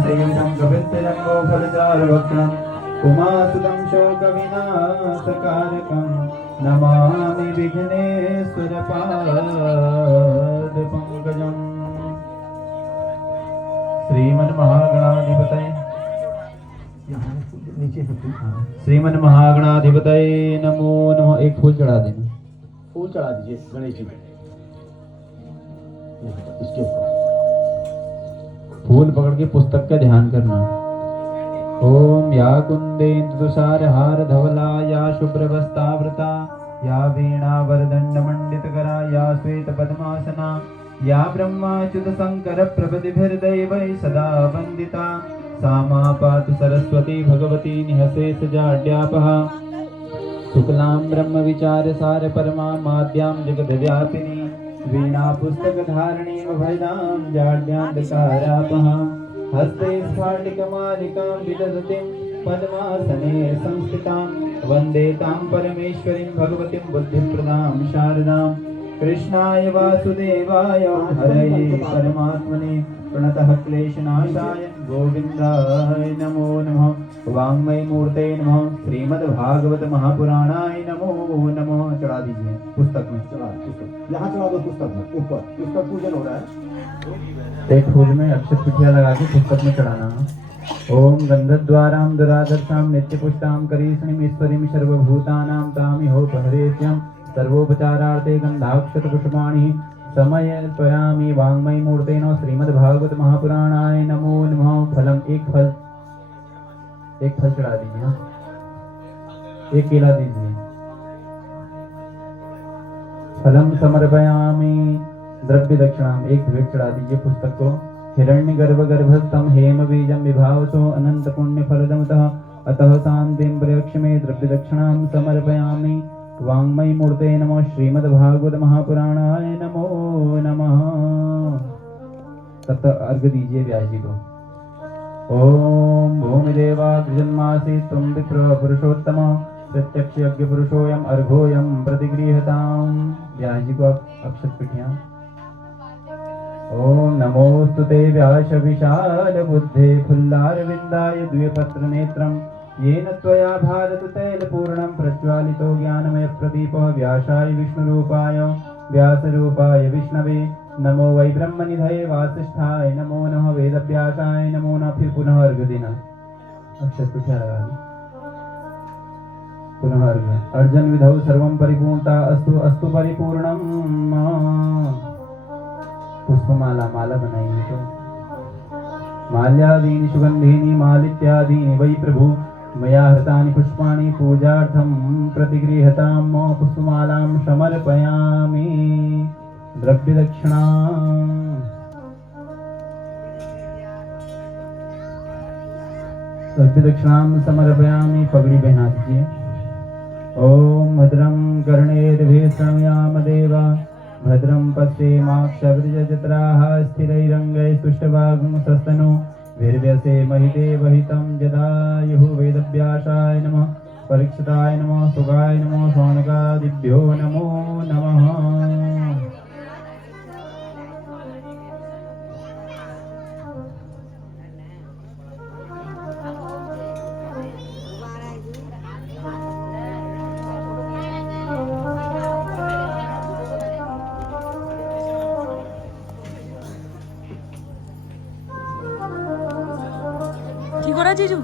सेवितं कपित्तजम्बो फलचारुभक्षणम् उमासुतं शोकविनाशकारकं नमामि विघ्नेश्वरपादपङ्कजम्। श्रीमन्महागणाधिपतये श्रीमन्महागणाधिपतये नमो नमः। एक फूल चढ़ा देना, फूल चढ़ा दीजिए गणेश जी में। इसके ऊपर फूल पकड़ के पुस्तक का ध्यान करना। ओम या कुंदेन्दु तुषार हार धवला या शुभ्रवस्त्रावृता या वीणा वरदंड मंडितकरा या श्वेत पद्मासना या ब्रह्माच्युत शंकर प्रभृतिभिर्दैवै सदा वंदिता सा मा पातु सरस्वती भगवती निहसेस जाड्यापः शुक्लां ब्रह्म विचार सार परमा माद्यां जगद्व्यापिनी वीणा पुस्तक धारणीं भयदां जाड्यान्धकारापः हस्ते स्फाटिकमालिकां विदधतीं पद्मासने संस्थितां वन्दे तां परमेश्वरीं भगवतीं बुद्धिप्रदां शारदां कृष्णाय वासुदेवाय हरये परमात्मने प्रणतः क्लेशनाशाय गोविन्दाय नमो नमः। वाङ्मय मूर्ते नमः। श्रीमद्भागवत महापुराणाय नमो नमः। चढ़ा दीजिए पुस्तक में, चढ़ा पुस्तक यहाँ चढ़ा दो, पुस्तक में ऊपर पुस्तक पूजन हो रहा है। एक फूल में अक्षत पिठिया लगा के पुस्तक में चढ़ाना। ओम गंधद्वारां दुरादर्शां नित्यपुष्टां करीष्णीं ईश्वरीं सर्वभूतानां तामिहोपहरेत्यं सर्वोपचारार्थे गंधाक्षत पुष्पाणि समर्पयामि। वाङ्मयी मूर्तेन श्रीमद्भागवत महापुराणाय नमो नमः। फलम एक फल चढ़ा दीजिए, एक केला दीजिए। फलम समर्पयामि। द्रव्य दक्षिणाम एक भेंट चढ़ा दीजिए पुस्तक को। हिरण्य गर्भस्थम हेम बीजम विभावसो अनंत पुण्य फलदमतः अतः शांतिं प्रयक्ष में द्रव्य दक्षिणाम समर्पयामि। वाङ्मयी मूर्ते नमः। श्रीमद्भागवत महापुराणाय नमो नमः। तब अर्घ दीजिए व्यास जी को। ओम भूमिदेवाग्रजन्मासि त्वं विप्र पुरुषोत्तम प्रत्यक्ष यज्ञ पुरुषोयम अर्घोयम प्रतिगृहताम। व्यास जी को अक्षत पिठियां। ओम नमोस्तुते व्यास विशाल बुद्धे फुल्लारविन्दाय द्विपत्र नेत्रम् येन त्वया भारत तैलपूर्णं प्रज्वालितो ज्ञानमय प्रदीपः व्यासाय विष्णुरूपाय व्यासरूपाय विष्णवे नमो वै ब्रह्मनिधये वासिष्ठाय नमो नमः। वेदव्यासाय नमो नमः। फिर पुनः अर्घ देना, अक्षत पिठिया लगा दी, पुनः अर्घ। अर्जन विधौ सर्वं परिपूर्णता अस्तु अस्तु परिपूर्णम्। पुष्पमाला माला बनाएंगे तो माल्यादीनि सुगंधीनि मालित्यादीनि वै प्रभु मया हृतानि पुष्पाणि पूजार्थं प्रतिगृहतां पुष्पमालां समर्पयामि। द्रव्य दक्षिणां समर्पयामि। पगड़ी पहना दीजिए। ओम भद्रं कर्णेभिः शृणुयाम देवा भद्रं पश्येमाक्षभिर्यजत्राः स्थिरैरङ्गैः तुष्टवागुंसस्तनु वीर्यसेमहिदेवहितं जदायुः। वेदव्यासाय नमः। परीक्षिताय नमः। सुगाय नमः। शौनकादिभ्यो नमो नमः। ठीक हो रहा जीजू?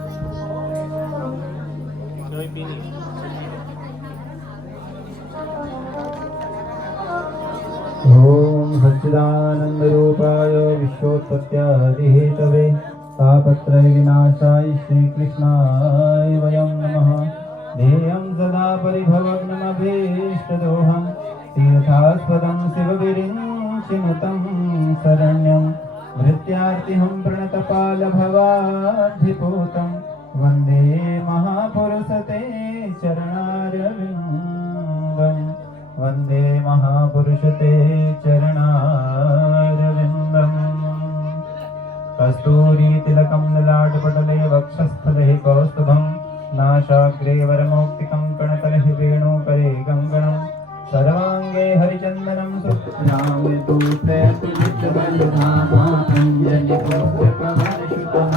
ओम सच्चिदानंद रूपाय विश्वोत्पत्त्यादिहेतवे तापत्रय विनाशाय श्रीकृष्णाय वयं नमः। ध्येयं सदा परिभवग्नमभीष्टदोहं तीर्थास्पदं शिवविरिञ्चिनुतं शरण्यं भृत्यार्तिहं प्रणतपालभवाद्धिपूतं वन्दे महापुरुषते चरणारविन्दम्। वन्दे महापुरुषते चरणारविन्दम्। कस्तूरी तिलकं ललाटपटले वक्षस्थले कौस्तुभं नाशाग्रे वरमौक्तिकं कणतले वेणुकरे गङ्गणं सर्वाङ्गे हरिचन्दनं सुप्यामि तु प्रयतु चित्तबलधामा अञ्जलिपुष्पकमलशुतः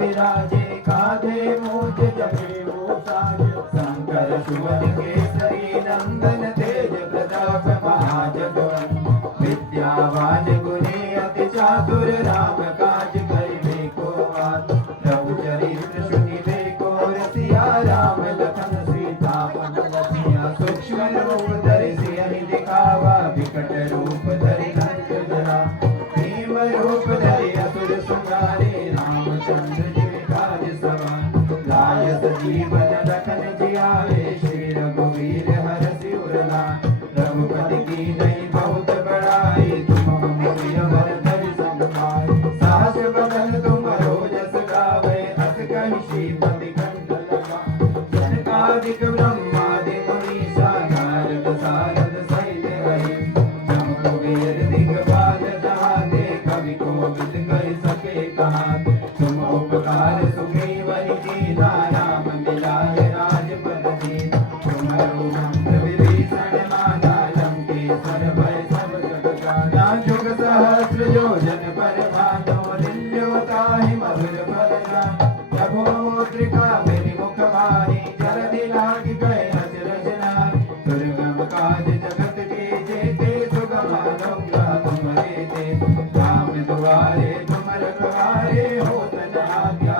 विराजे काधे मूज जनेऊ साज शंकर सुवन केसरी नंदन तेज प्रताप महाजगवन विद्यावान गुणी अति चातुर राम काज करिबे को आत प्रभु चरित्र सुनिबे को रसिया राम लखन सीता मन बसिया सूक्ष्म रूप धरि सियहि दिखावा विकट रूप धरि लंक जरा भीम रूप धरि असुर संहारे रामचंद्र जी काज सवार लाय सजीवन लखन जियाए श्री रघुवीर हरषि उर लाए रघुपति की नहीं बहुत बड़ाई तुम मम प्रिय भरत संभाय साहस बदन तुम रोजस गावे अस कहि श्रीपति कंठ लगाए जनकादिक ब्रह्मादि मुनीसा नारद सारद सहित रहे जम कुबेर दिगपाल कहाते कवि कोविद कहि सके कहाते तुम उपकार सुग्रीवहि कीना राम मिलाय राजपद दीना तुम्हारो मंत्र विभीषण माना लंकेश्वर भय सब जग जाना जुग सहस्र योजन पर भानो दिव्योताहि मधुर फल जान प्रभु मुद्रिका मेरी मुख मारी जलधि लागी गए अचर रचनारी दुर्गम काज जगत के जेते सुगम अनुग्रह तुम्हारे ते राम दुआरे तुम रखवारे होत न आज्ञा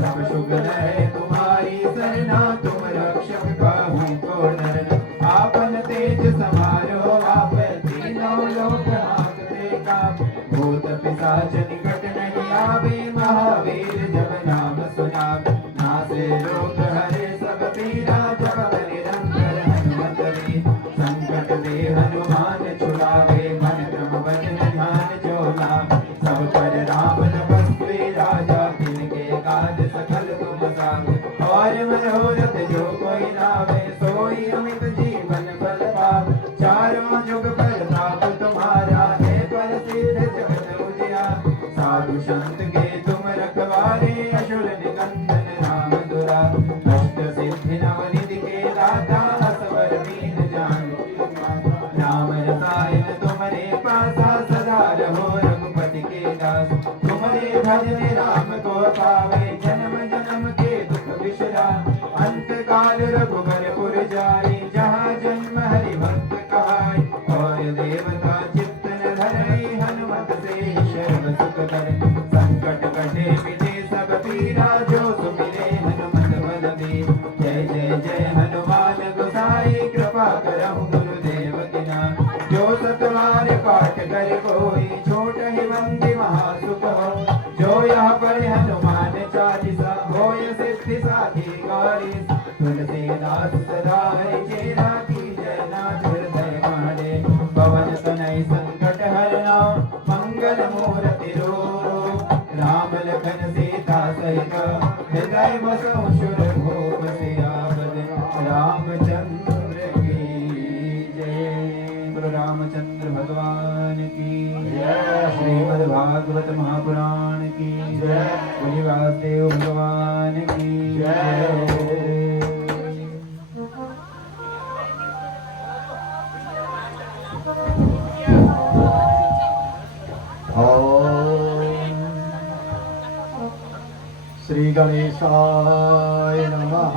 सब शुभ है तुम्हारी सरना तुम रक्षक काहू को डरना आपन तेज समारो आप तीनों लोक हांकते काप भूत पिशाच निकट नहीं आवे महावीर जब नाम सुनावे नासे रोग हरे सब पीरा जपत निरंतर हनुमत वीर संकट दे हनुमान छुड़ावे मन क्रम वचन ध्यान जो लावे सब पर राम तपस्वी राजा तिनके काज सकल तुम सावे और मनोरथ जो कोई लावे सोई अमित जीवन फल पावे चारों जुग प्रताप तुम्हारा है प्रसिद्ध जगत उजियारे साधु संत के तुम रखवारे असुर निकंदन राम दुरारे अष्ट सिद्धि नवनिधि के दाता असवर दीन जानकी माता राम रसायन तुम्हारे पासा सदा रहो रघुपति के दास तुम्हारे भजन राम को पावे जन्म जन्म के दुख विश्राम अंत काल रघुबर पुर जाई जहाँ जन्म हरि भक्त कहाई और देवता चित्त न धरई हनुमत से शर्म सुख करे संकट कटे मिटे सब पीरा जो सुमिरे हनुमत बल बीर जय जय जय हनुमान गोसाई कृपा करहु गुरुदेव की नाम जो सतवार पाठ करे कोई छोट ही बंदी महासुख हो जो यहाँ पर हनुमान चालीसा होय सिद्धि साधी गौरी तुलसीदास सदा हरि चेरा की जय नाथ हृदय मारे पवन तनय संकट हरना मंगल मूर्ति रूप राम लखन सीता सहित हृदय बसहु सुर भूप सियावर रामचंद्र की जय गुरु रामचंद्र भगवान की जय श्रीमद् भागवत महापुराण की जय बोलिए वासुदेव भगवान की जय श्री गणेशाय नमः।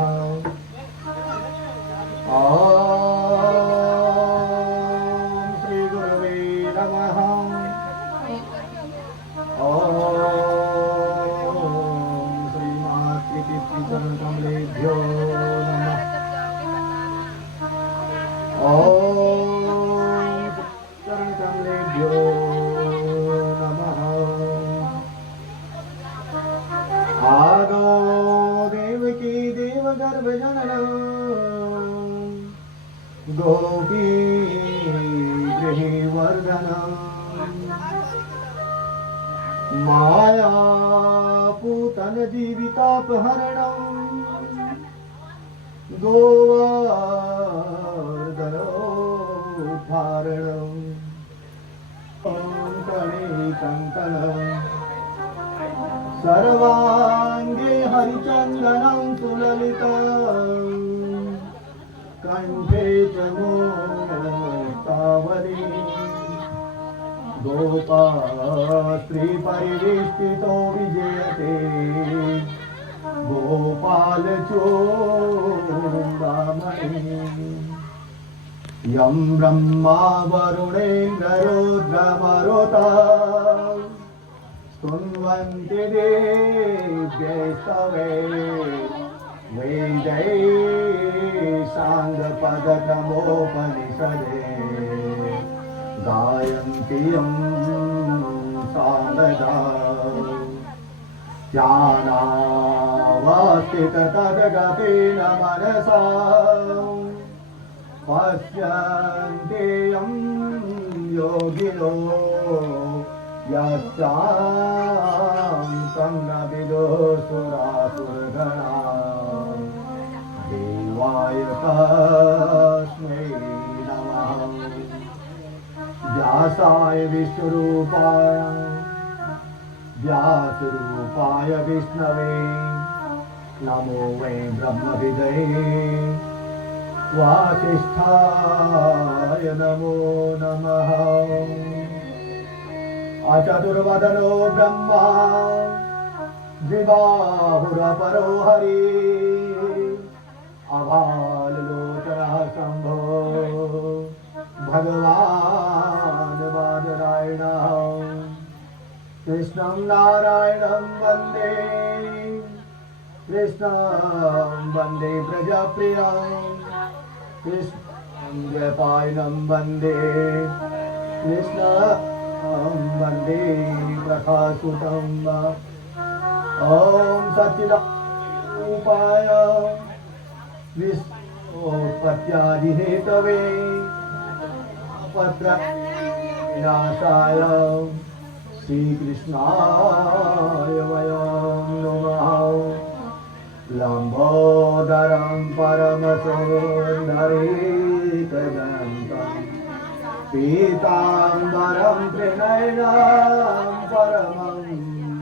ओम श्री गुरुवे नमः। ओम श्री मातृपितृचरण कमलेभ्यो नमः। ओम चरण कमलेभ्यो नमः। आदो देवकी देवगर्भ जननम् गोपी गृहवर्धनम् माया पूतन जीविकापहरणम् गोवर्धनोद्धारणम् प्रणीतङ्कलम् सर्वांगे हरिचंदनं सुललितं कंठे च मोक्तावली गोपास्त्री परिवेष्टितो विजयते बाल चूड़ामणि यं ब्रह्मा वरुणेन्द्र रुद्रमरुता स्तुन्वन्ति देव्यैस्तवे वेदै साङ्गपदक्रमोपनिषदे गायन्ति यं सामदा ध्यानावस्थिततद्गतेन मनसा पश्यन्ति यं योगिनो यस्यां न विदुसुरासुरगणा देवाय तस्मै नमः व्यासाय व्यासरूपाय विष्णवे नमो वै ब्रह्मविदये वासिष्ठाय नमो नमः अचतुर्वदनो ब्रह्मा द्विबाहुरपरो हरिः अभाललोचनः शम्भो भगवान् बादरायणः कृष्णं नारायणं वन्दे प्रजाप्रियं कृष्णं द्वैपायनं वन्दे कृष्णं वन्दे प्रकाशुतं ॐ सच्चिदानन्दरूपाय विश्वोत्पत्त्यादिहेतवे पत्रविनाशाय श्रीकृष्णाय वयं नमः लम्बोदरं परमसुन्दरीकदन्तं पीताम्बरं त्रिनयनं परमं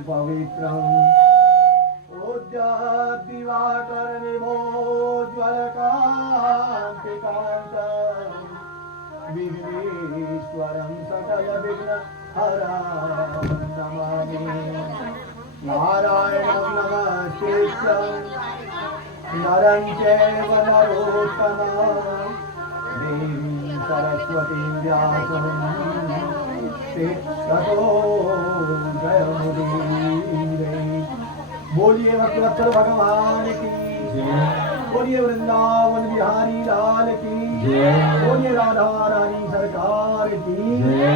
पवित्रम् उद्याद्दिवाकरनिभोज्ज्वलकान्तिकान्तं विघ्नेश्वरं सकलविघ्नहरं नमामि नारायणं नमस्कृत्य नरं चैव नरोत्तमं देवीं सरस्वतीं व्यासं ततो जयमुदीरये। बोलिए वक्रवक्र भगवान की जय, बोलिए वृंदावन बिहारी लाल की जय, बोलिए राधा रानी सरकार की जय।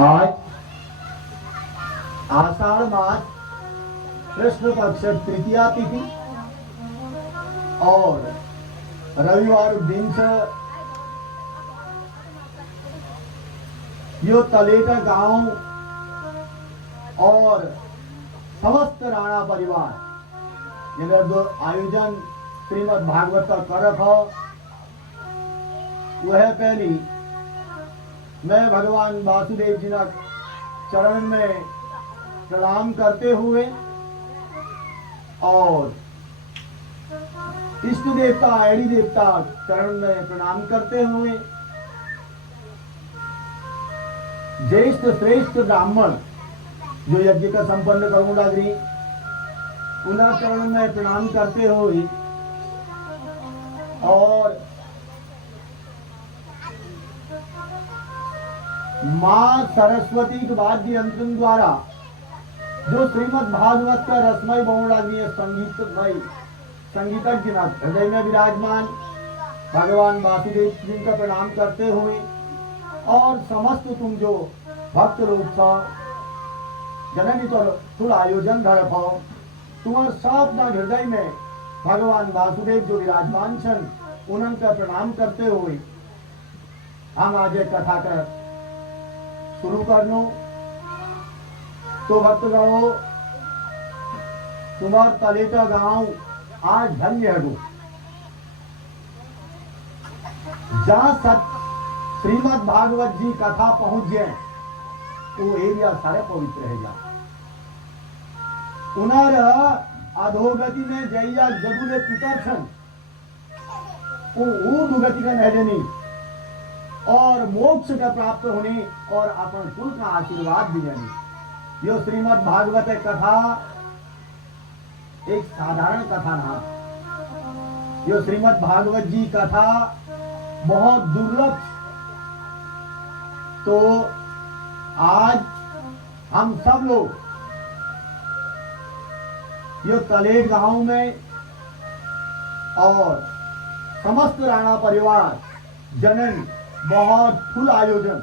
आज आषाढ़ मास कृष्ण पक्ष तृतीया तिथि और रविवार दिन से यो तलेटा गांव और समस्त राणा परिवार ये जो आयोजन श्रीमद् भागवत का करत हो वह पहली मैं भगवान वासुदेव जी ना चरण में प्रणाम करते हुए और इष्ट देवता ऐडी देवता चरण में प्रणाम करते हुए ज्येष्ठ श्रेष्ठ ब्राह्मण जो यज्ञ का संपन्न कर्मोडाग्री उन्हें चरण में प्रणाम करते हुए और मां सरस्वती के वाद्य यंत्र द्वारा जो श्रीमद् भागवत का रसमय बहुरागीय संगीतमय संगीतज्ञ हृदय में विराजमान भगवान वासुदेव जी का प्रणाम करते हुए और समस्त तुम जो भक्त लोग था जननी तो तुल आयोजन धर पाओ तुम्हारे साथ ना हृदय में भगवान वासुदेव जो विराजमान छन उनका प्रणाम करते हुए हम आज एक कथा कर शुरू कर लो। तो भक्तगणों तुम्हार तलेटा गांव आज धन्य है जहां श्रीमद् भागवत जी कथा पहुंच जाए तो एरिया सारे पवित्र रहेगा। उनार अधोगति में जैया जदुले पितर छन वो दुगति का नहजनी और मोक्ष का प्राप्त होने और अपन कुल का आशीर्वाद भी जाने यो श्रीमद् भागवत कथा एक साधारण कथा ना, यो श्रीमद् भागवत जी कथा बहुत दुर्लभ। तो आज हम सब लोग यो तलेट गांव में और समस्त राणा परिवार जनन बहुत फुल आयोजन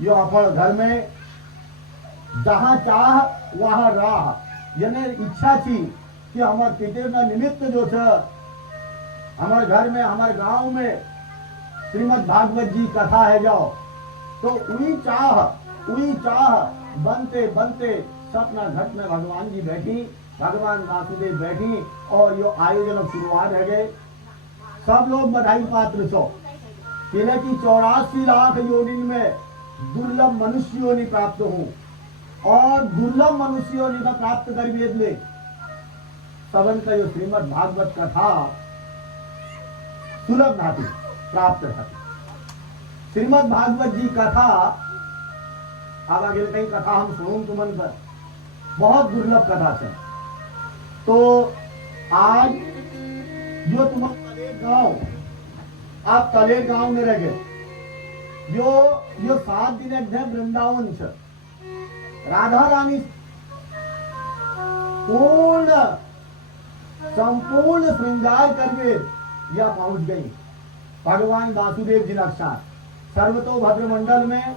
यो अपन घर में जहां चाह वहां राह यानी इच्छा थी कि हमारे पितर ना निमित्त जो है हमारे घर में हमारे गांव में श्रीमद् भागवत जी कथा है जाओ, तो वही चाह बनते बनते सपना घट में भगवान जी बैठी, भगवान वासुदेव बैठी और यो आयोजन शुरुआत है गए। सब लोग बधाई पात्र छो किले की 84 लाख योनि में दुर्लभ मनुष्य योनि प्राप्त हूँ और दुर्लभ मनुष्य योनि का प्राप्त कर वेद ले सबन का यो श्रीमद् भागवत कथा सुलभ नाती प्राप्त है। श्रीमद् भागवत जी कथा अब आगे कहीं कथा हम सुनूं तुमन पर बहुत दुर्लभ कथा है। तो आज जो तुम तलेर गांव आप तलेर गांव में रह गए यो 7 दिन एक वृंदावन छ राधा रानी पूर्ण संपूर्ण श्रृंगार करके यह पहुंच गई भगवान वासुदेव जी रक्षा सर्वतोभद्र मंडल में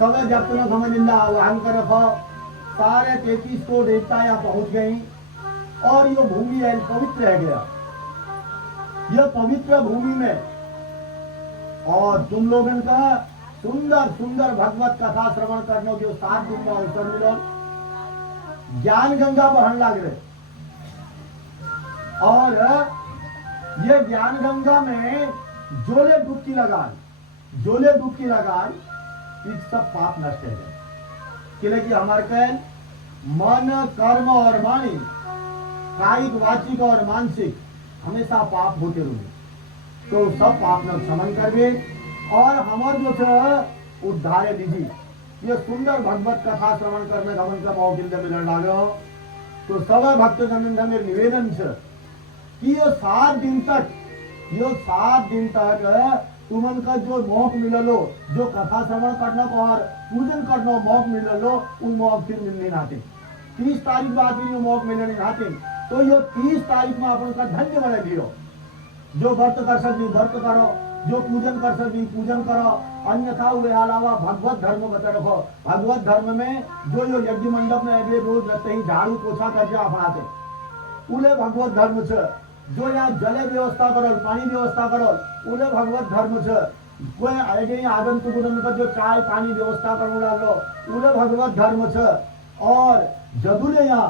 सब जब तुम घमनिंदा आह्वान कर रखो सारे 33 को देवता यहाँ पहुंच गई और ये भूमि है पवित्र रह गया यह पवित्र भूमि में और तुम लोगों का सुंदर सुंदर भगवत कथा श्रवण करने जो 7 दिन में अवसर मिलो ज्ञान गंगा बहन लग रहे और ये ज्ञान गंगा में जोले डुबकी लगाए इस सब पाप नष्ट है कि हमारे कल मन कर्म और वाणी कायिक वाचिक और मानसिक हमेशा पाप होते रहे तो सब पाप न क्षमन करवे और हमारे जो है उद्धार दीजिए ये सुंदर भगवत कथा श्रवण करने गमन का मौका मिलने लागो। तो सब भक्तजन में निवेदन है कि ये 7 दिन तक तुमन का जो मौक मिललो जो कथा श्रवण करना को और पूजन करना मौक मिललो उन मौक फिर मिलने नाते 30 तारीख बाद ये मौक मिलने नाते तो ये 30 तारीख में अपन का धन्य बने लियो जो व्रत कर सकती व्रत करो जो पूजन कर सकती पूजन करो अन्यथा उसके अलावा भगवत धर्म बता रखो भगवत धर्म में जो यज्ञ मंडप में अभी रोज रहते ही झाड़ू पोछा कर अपनाते उन्हें भगवत धर्म से जो यहाँ जले व्यवस्था करो पानी व्यवस्था करो उन्हें भगवत धर्म से कोई आगे आगंतुक का जो चाय पानी व्यवस्था करो डालो उन्हें भगवत धर्म से और जदूले यहाँ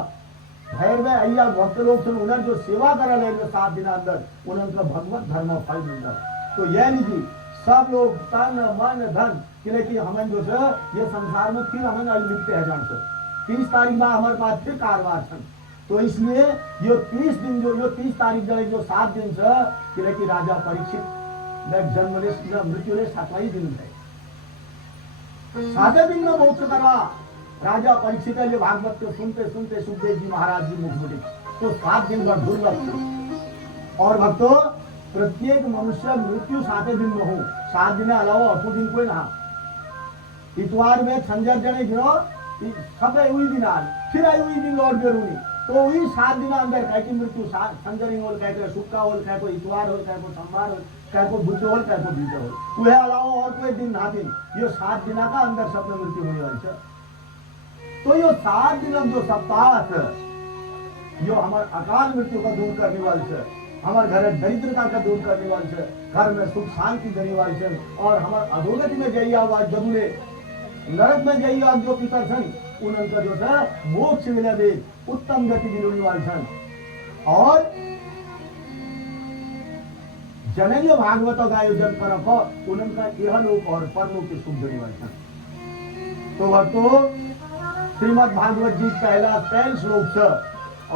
भैर में अय्या भक्त लोग से उन्हें जो सेवा करा ले 7 दिन अंदर उनका भगवत धर्म फल मिलता तो यह लीजिए सब लोग तन मन धन कि हमें जो है ये संसार में फिर हमें लिखते हैं जान से 30 तारीख बाद हमारे पास फिर कारवार छन तो इसलिए ये 30 दिन जो 30 तारीख जो 7 दिन से कि राजा परीक्षित जन्म मृत्यु ने 7वां दिन है 7 दिन में मोक्ष करा राजा परीक्षित ये भागवत को सुनते सुनते सुखदेव जी महाराज जी मुख तो 7 दिन का दुर्लभ और भक्तों प्रत्येक मनुष्य मृत्यु 7 दिन में हो 7 दिन अलावा 8 दिन कोई ना इतवार में संजय जने गिरो सब वही दिन आज फिर आई वही दिन लौट जरूरी तो वही 7 दिन अंदर कह की मृत्यु संजरिंग होल कह के शुक्का होल कह को इतवार होल कह को सोमवार होल कह को बुध होल कह को बीज होल वह अलावा और कोई दिन ना दिन ये 7 दिन का अंदर सब में मृत्यु होने वाली है तो ये 7 दिन जो सप्ताह है जो हमारे अकाल मृत्यु का दूर करने वाली है हमारे घर दरिद्रता का दूर करने वाली है घर में सुख शांति देने वाली है और हमारे अधोगति में जाइए आवाज जरूरे नरक में जाइए आप जो पितर सन उनका जो है मोक्ष मिले दे उत्तम गति दिलने वाले सन और जननीय भागवत का आयोजन कर उनका यह लोक और परलोक के सुख देने वाले सन। तो भक्तों श्रीमद् भागवत जी पहला 3 श्लोक से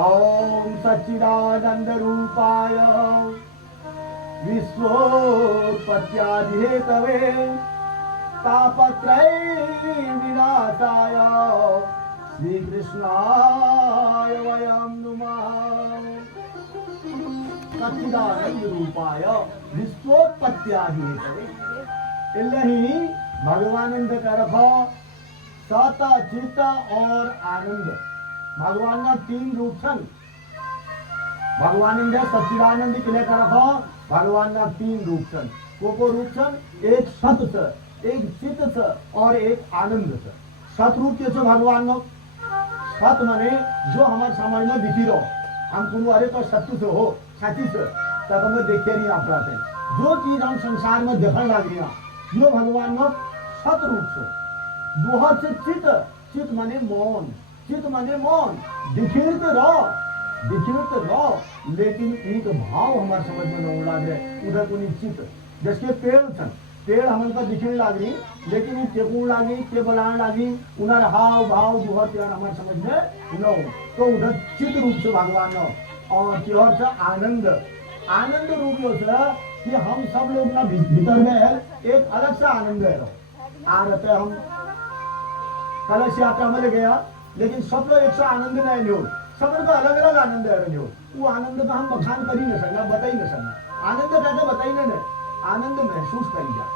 ओम सच्चिदानंद रूपाय विश्वोत्पत्त्यादि हेतवे तापत्रय विनाशाय श्री कृष्णाय वयं नुमः सच्चिदानंद रूपाय विश्वोत्पत्त्यादि इल्लही भगवानंद का रखो सत चित और आनंद भगवान ना तीन रूप छन भगवानंद सच्चिदानंद किले का रखो भगवान ना तीन रूप छन को रूप छन एक सत छ एक चित छ और एक आनंद छ सत रूप के छो भगवान नो सत माने जो हमारे समझ में दिखी रहो हम कुनो अरे तो सत्य से हो सच्ची से तब हमें देखे नहीं आप रहे जो चीज हम संसार में देखने लग गया जो भगवान नो सत रूप से दोहर से चित चित माने मौन चित माने मौन दिखिरत रहो लेकिन एक भाव हमारे समझ में न लग रहे उधर को चित जैसे पेड़ हमको दिखने लगी लेकिन वो टेकून लगी के बलान लगी उनर हाव भाव दोहर पेड़ हमारे समझ में न हो तो उधर चित रूप से भगवान नो और त्योहार से आनंद रूप से कि हम सब लोग ना भीतर में है एक अलग सा आनंद है आ रहते हम कलश यात्रा में गया लेकिन सब लोग एक सा आनंद नहीं हो सब लोग अलग अलग आनंद है वो आनंद का हम बखान कर ही नहीं सकना बता ही नहीं सकना आनंद कहते बता ही नहीं आनंद महसूस करी जा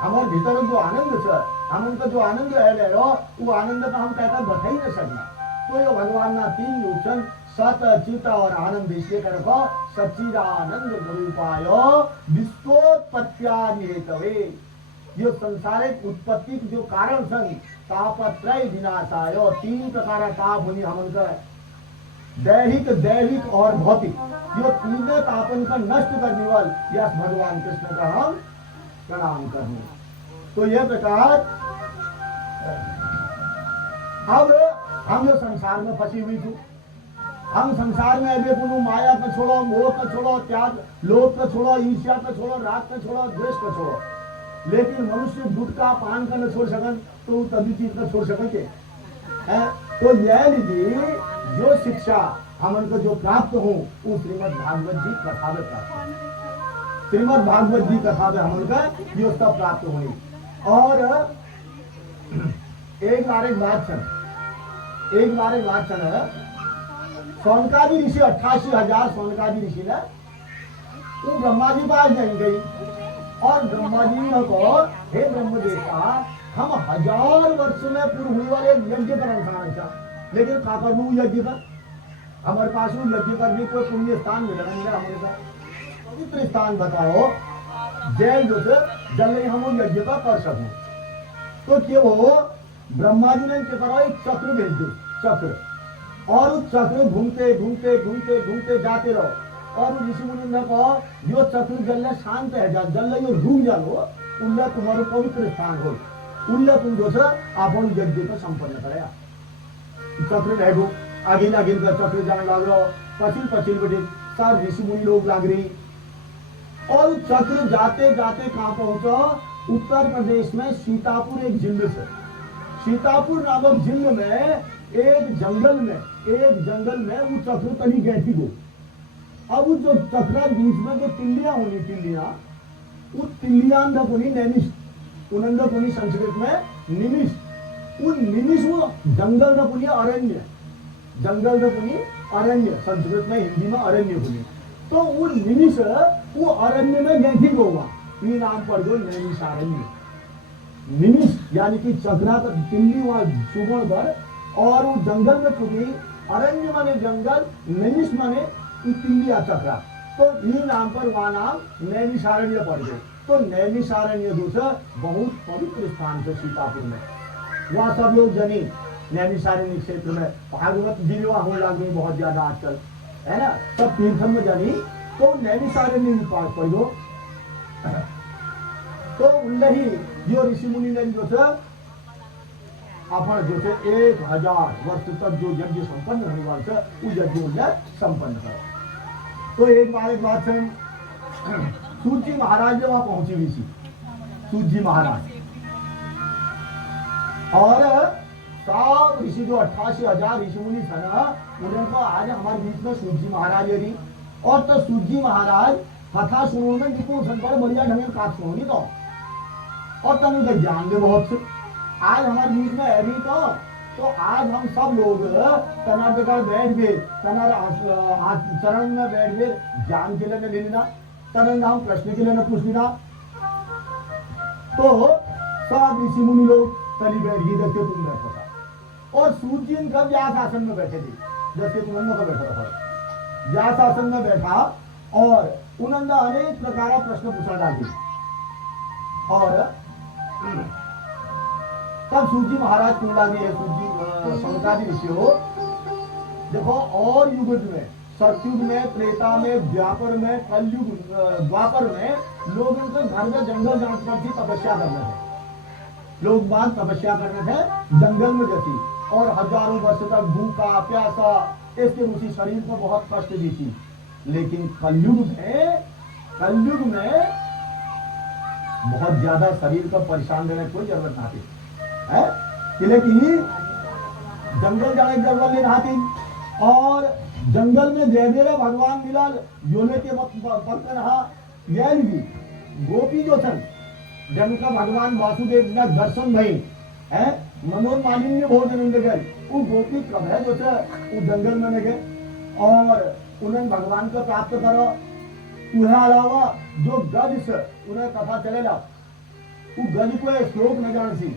हमारे भीतर जो आनंद है आनंद का जो आनंद है वो आनंद का हम कहते बता ही नहीं सकना तो ये भगवान ना तीन रूप सत चित और आनंद इसलिए कर रखो सच्चिदानंद स्वरूपाय विश्वोत्पत्त्यादि हेतवे ये संसारिक उत्पत्ति के जो कारण सन तापत्रय विनाशाय तीन प्रकार ताप होनी हम दैहिक और भौतिक ये तीनों तापन का नष्ट करने वाले यस भगवान कृष्ण का हम प्रणाम करने तो यह प्रकार अब हम जो संसार में फंसी हुई थी हम संसार में अभी कोनो माया को छोड़ो मोह को छोड़ो त्याग लोभ को छोड़ो ईर्ष्या को छोड़ो राग को छोड़ो द्वेष को छोड़ो लेकिन मनुष्य गुटखा पान का न छोड़ सकन तो तभी चीज को छोड़ सके तो यह लीजिए जो शिक्षा हमन को जो प्राप्त हो वो श्रीमद् भागवत जी कथा में प्राप्त श्रीमद् भागवत जी कथा में हमन का ये सब प्राप्त हुई और एक बार बात है सोनकादी ऋषि 88,000 सोनकादी ऋषि ने वो ब्रह्मा जी पास नहीं गई और ब्रह्मा जी ने कहा हे ब्रह्मदेवता हम 1000 वर्ष में पूर्व हुए वाले यज्ञ का अनुसार था लेकिन का कर लू यज्ञ का हमारे पास वो यज्ञ करने कोई पुण्य स्थान मिला हमारे पास पवित्र स्थान बताओ जैन जो से जल हम यज्ञ का कर सकूं तो क्यों हो ब्रह्मा जी ने क्या करा एक चक्र भेज दे चक्र और उस चक्र घूमते जाते रहो और ऋषि मुनि ने कहा यो चक्र जल शांत है जा जल यो रुक जाओ उल्ला तुम्हारो पवित्र स्थान हो उल्ला तुम जो से आपन यज्ञ को संपन्न कराया चक्र रहेगो आगे का चक्र जान लाग रहो पछिल बटे सब ऋषि मुनि लोग लाग रही और चक्र जाते कहाँ पहुंचा उत्तर प्रदेश में सीतापुर एक जिले से सीतापुर नामक जिले में एक जंगल में वो चक्र तली गई थी वो अब वो जो चक्र बीच में जो तिल्लियां वो तिल्लियां नैमिष उनंद कोनी संस्कृत में निमिष वो जंगल न अरण्य संस्कृत में हिंदी में अरण्य बोली तो वो निमिष वो अरण्य में गई थी गोवा ये नाम पड़ गयो नैमिषारण्य निमिष यानी कि चक्रा का तिल्ली वहां सुगण पर और वो जंगल में खुदी अरण्य माने जंगल नैमिष माने तिल्लिया चक्रा तो ये नाम पर वहां नाम नैमिषारण्य पड़ गए तो नैमिषारण्य दूसरा बहुत पवित्र स्थान है सीतापुर में वहां सब लोग जनी नैमिषारण्य क्षेत्र में भागवत गिरवा हो लगे बहुत ज्यादा आजकल है ना सब तीर्थम में जानी तो नैमिषारण्य में पास पड़ो तो नहीं जो ऋषि मुनि ने जो से अपन जो से 1000 वर्ष तक जो यज्ञ संपन्न होने वाले थे वो यज्ञ उन्हें संपन्न करा तो एक बात है सूत जी महाराज ने वहां पहुंची हुई थी सूत जी महाराज और सब ऋषि जो 88,000 ऋषि मुनि थे ना उनको आज हमारे बीच में सूत जी महाराज यदि और तो सूत जी महाराज कथा सुनो में निपुण संपर बढ़िया ढंग काट सुनो नहीं तो और तनु का ज्ञान भी बहुत से। आज हमारे बीच में है भी तो आज हम सब लोग तना जगह बैठ गए, तना चरण में बैठ गए, ज्ञान के लिए ले लेना, तना नाम प्रश्न के लिए न पूछ लेना। तो सब ऋषि मुनि लोग तली बैठ गई, जैसे तुम बैठा था। और सूर्य जी इनका व्यास आसन में बैठे थे, जैसे तुम का बैठा था। व्यास आसन में बैठा और उन्होंने अनेक प्रकार प्रश्न पूछा डाली। और तब सूजी महाराज कुंडा जी है, सूजी शंकरादि ऋषि हो। देखो और युग में, सतयुग में, त्रेता में, द्वापर में, कलयुग, द्वापर में लोग इनके घर में जंगल जाकर तपस्या करने थे। लोग बात तपस्या करने थे जंगल में जैसी, और हजारों वर्ष तक भूखा प्यासा इसके उसी शरीर को बहुत कष्ट दी थी। लेकिन कलयुग में बहुत ज्यादा शरीर को परेशान देने की कोई जरूरत नहीं थी है, लेकिन जंगल जाने की जरूरत नहीं थी। और जंगल में जय भगवान मिलाल योले के वक्त रहा। यह भी गोपी जो छन जिनका भगवान वासुदेव ने दर्शन भई है, मनोमालिन्य भोजन गए, वो गोपी कब है जो वो जंगल में गए और उन्हें भगवान को प्राप्त करो। उन्हें अलावा जो गज से उन्हें कथा चलेगा, वो गज को श्लोक न जान सी,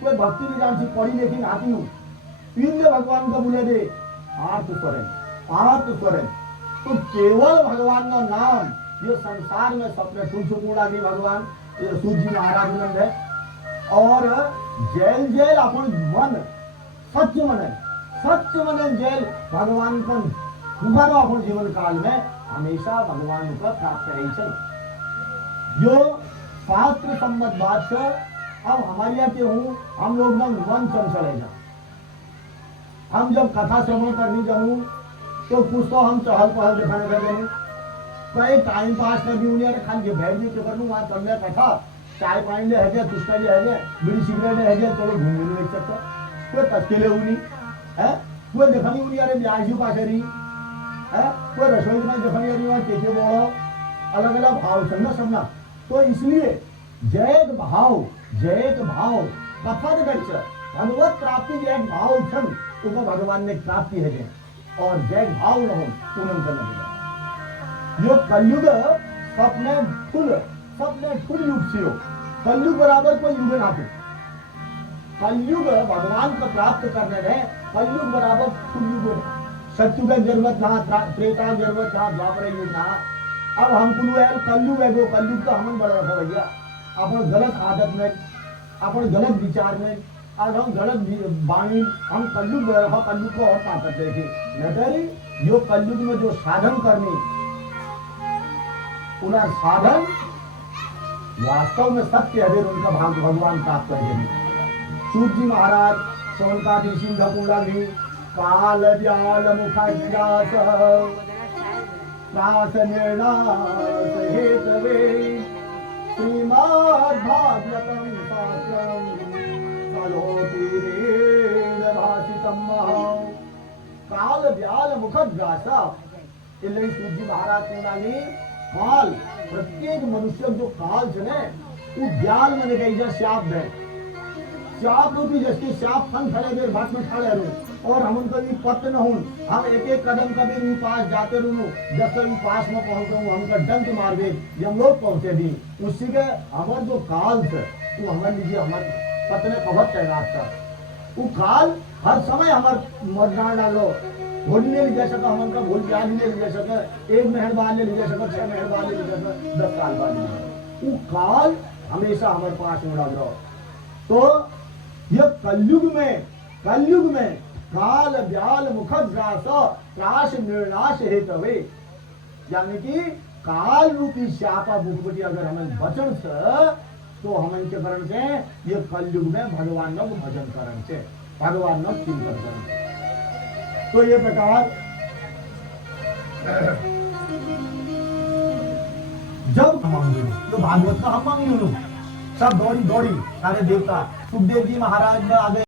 कोई भक्ति नहीं जान सी, पढ़ी लेकिन आती हूँ तीन भगवान को बोले दे आर्त स्वरण। तो केवल भगवान का नाम ये संसार में सपने तुलसीपूर्णा की भगवान सूजी महाराज नंद है। और जेल अपन मन सत्य मने जेल भगवान का तुम्हारा अपन जीवन काल में हमेशा भगवान को प्राप्त है। जो शास्त्र संबद्ध बात से अब हमारे यहाँ के हूँ, हम लोग ना मन चंचलेगा। हम जब कथा श्रवण करनी जानू तो कुछ तो हम चहल पहल दिखाने का जानू, कई टाइम पास करनी उन्हें खान के बैठ भी कर लूँ, वहाँ चल रहा कथा, चाय पानी ले है, चुस्का ले है, बीड़ी सिगरेट ले है, चलो घूमने नहीं सकता, कोई तस्केले हुई है, कोई दिखानी उन्हें अरे ब्याज पास रही है, कोई रसोई में दिखानी रही वहाँ केके बोलो, अलग अलग भाव चलना सबना। तो इसलिए जैत भाव कथा भगवत प्राप्ति जैत भाव छन उनको भगवान ने प्राप्ति है, और जैत भाव न हो पूनम करने लगा। जो कलयुग सपने फुल युग से हो, कलयुग बराबर कोई युग ना हो। कलयुग भगवान को प्राप्त करने में कलयुग बराबर फुल युग। सत्युग की जरूरत ना, त्रेता की जरूरत ना, द्वापर युग ना। अब हम कलयुग है वो कलयुग तो हम बड़ा रखा भैया अपन गलत आदत में, अपन गलत विचार में, आज हम गलत वाणी, हम कलयुग को और ताकत देखे नटरी। जो कलयुग में जो साधन करनी उनका साधन वास्तव में सत्य है, उनका भाग भगवान प्राप्त करेंगे। सूर्य महाराज सोनकादि सिंधकुंडा भी काल व्याल मुख प्रास निर्णास हेतवे श्रीमद्भागवतम शास्त्रम भाषितम काल व्याल मुखग्रासा। इसलिए सूर्य महाराज ने काल प्रत्येक मनुष्य जो काल से वो व्याल मैंने कही जा शाप है, शाप होती जैसे शाप फन खड़े देर भाग में खड़े रहूं और हम उनका भी पत्र न हूं, हम एक एक कदम कभी भी पास जाते रहूं, जब तक पास में पहुंचते हूं हमका डंक मार दे, हम लोग पहुंचे भी उसी के हमारे जो काल थे वो हमारे लीजिए हमारे पत्र कवच तैनात था। वो काल हर समय हमारे मरना डालो भोली ले जा सका, हम उनका भोल प्याज ले जा सका, एक मेहरबान ले जा सका, 6 मेहरबान ले जा सका, 10 साल बाद वो काल हमेशा हमारे पास उड़ा रहो। तो ये कलयुग में काल व्याल मुखग्रास त्रास निर्नाश हेतवे, यानी कि काल रूपी शापा भूखबटी अगर हमें बचन से तो हम इनके करण से ये कलयुग में भगवान न भजन करण से, भगवान न चिंतन करण से। तो ये प्रकार जब तो भागवत का हम मांग सब दौड़ी सारे देवता सुखदेव जी महाराज में आ गए।